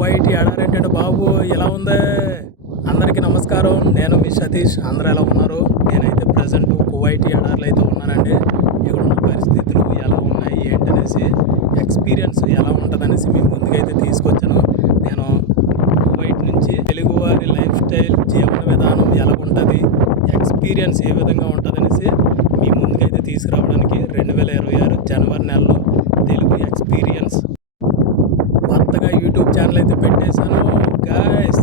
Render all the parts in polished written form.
Kuwait ఎడారేంటంటే బాబు ఎలా ఉంది? అందరికీ నమస్కారం. నేను మీ సతీష్. అందరూ ఎలా ఉన్నారు? నేనైతే ప్రజెంట్ కువైట్ ఎడారిలో అయితే ఉన్నానండి. ఇక్కడ ఉన్న పరిస్థితులు ఎలా ఉన్నాయి ఏంటనేసి, ఎక్స్పీరియన్స్ ఎలా ఉంటుందనేసి మీ ముందుకైతే తీసుకొచ్చాను. నేను కువైట్ నుంచి తెలుగువారి లైఫ్ స్టైల్, జీవన విధానం ఎలా ఉంటుంది, ఎక్స్పీరియన్స్ ఏ విధంగా ఉంటుందనేసి మీ ముందుకైతే తీసుకురావడానికి 2026 జనవరి నెలలో తెలుగు ఎక్స్పీరియన్స్ కొత్తగా యూట్యూబ్ ఛానల్ అయితే పెట్టేశాను. గాయ్స్,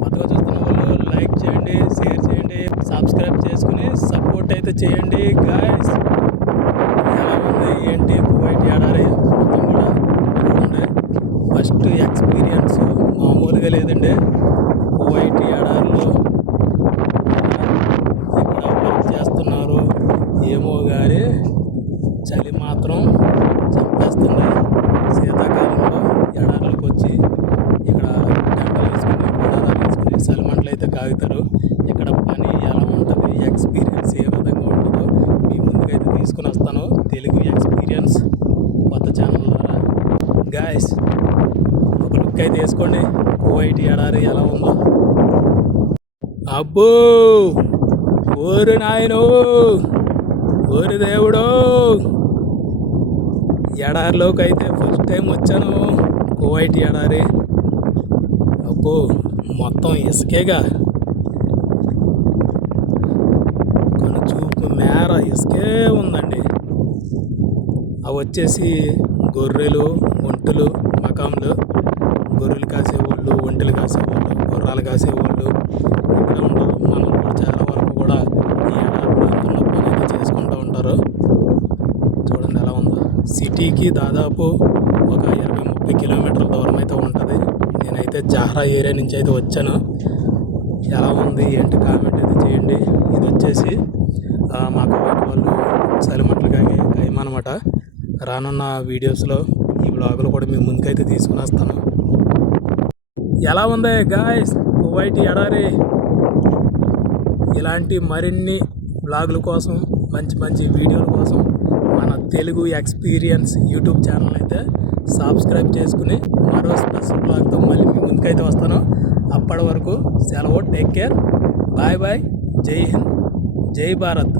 కొత్తగా చూస్తున్న వాళ్ళు లైక్ చేయండి, షేర్ చేయండి, సబ్స్క్రైబ్ చేసుకుని సపోర్ట్ అయితే చేయండి. గాయ్స్, ఎలా ఉంది ఏంటి కువైట్ ఎడారి మొత్తం కూడా చూడండి. ఫస్ట్ ఎక్స్పీరియన్స్ మామూలుగా లేదండి. కువైట్ ఎడారిలో ఇక్కడ వర్క్ చేస్తున్నారు ఏమో కానీ చలి మాత్రం చంపేస్తుంది. శీతాకాలంలో ఎడారులకు వచ్చి ఇక్కడ గంటలు వేసుకుని గోడారాలు వేసుకుని చలిమంటలు అయితే కాగుతారు. ఇక్కడ పని ఎలా ఉంటుంది, ఎక్స్పీరియన్స్ ఏ విధంగా ఉంటుందో మీ ముందుకైతే తీసుకుని వస్తాను. తెలుగు ఎక్స్పీరియన్స్ కొత్త ఛానల్ ద్వారా. గాయస్, ఒక లుక్ అయితే వేసుకోండి కువైట్ ఎడారి ఎలా ఉందో. అబ్బో, ఓరు నాయనో, ఓరి దేవుడో, ఎడారిలోకి అయితే ఫస్ట్ టైం వచ్చాను. కువైట్ ఎడారి. అబ్బో, మొత్తం ఇసుకేగా, కొన్ని చూపు మేర ఇసుకే ఉందండి. అవి వచ్చేసి గొర్రెలు, ఒంటెలు, మకాంలు. గొర్రెలు కాసేవాళ్ళు, ఒంటెలు కాసేవాళ్ళు, గుర్రాలు కాసేవాళ్ళు ఇక్కడ ఉండరు. మనం కూడా చాలా వరకు కూడా ఈ ఎడారి ప్రాంతంలో పని అయితే చేసుకుంటూ ఉంటారు. చూడండి ఎలా ఉందో. సిటీకి దాదాపు ఒక 20-30 కిలోమీటర్ల దూరం అయితే ఉంటుంది. నేనైతే జహ్రా ఏరియా నుంచి అయితే వచ్చాను. ఎలా ఉంది ఏంటి కామెంట్ అయితే చేయండి. ఇది వచ్చేసి మా కువైట్ వాళ్ళు చలిమంటలు కాయమన్నమాట. రానున్న వీడియోస్లో ఈ బ్లాగులు కూడా మీ ముందుకైతే తీసుకుని వస్తాను. ఎలా ఉంది గాయ్స్ కువైట్ ఎడారి? ఇలాంటి మరిన్ని బ్లాగుల కోసం, మంచి మంచి వీడియోల కోసం మన తెలుగు ఎక్స్పీరియన్స్ యూట్యూబ్ ఛానల్ అయితే సబ్స్క్రైబ్ చేసుకుని మరో స్పెషల్ బ్లాగ్తో మళ్ళీ మీ ముందుకైతే వస్తాను. అప్పటి వరకు సెలవు. Take care. Bye bye. జై హింద్, జై భారత్.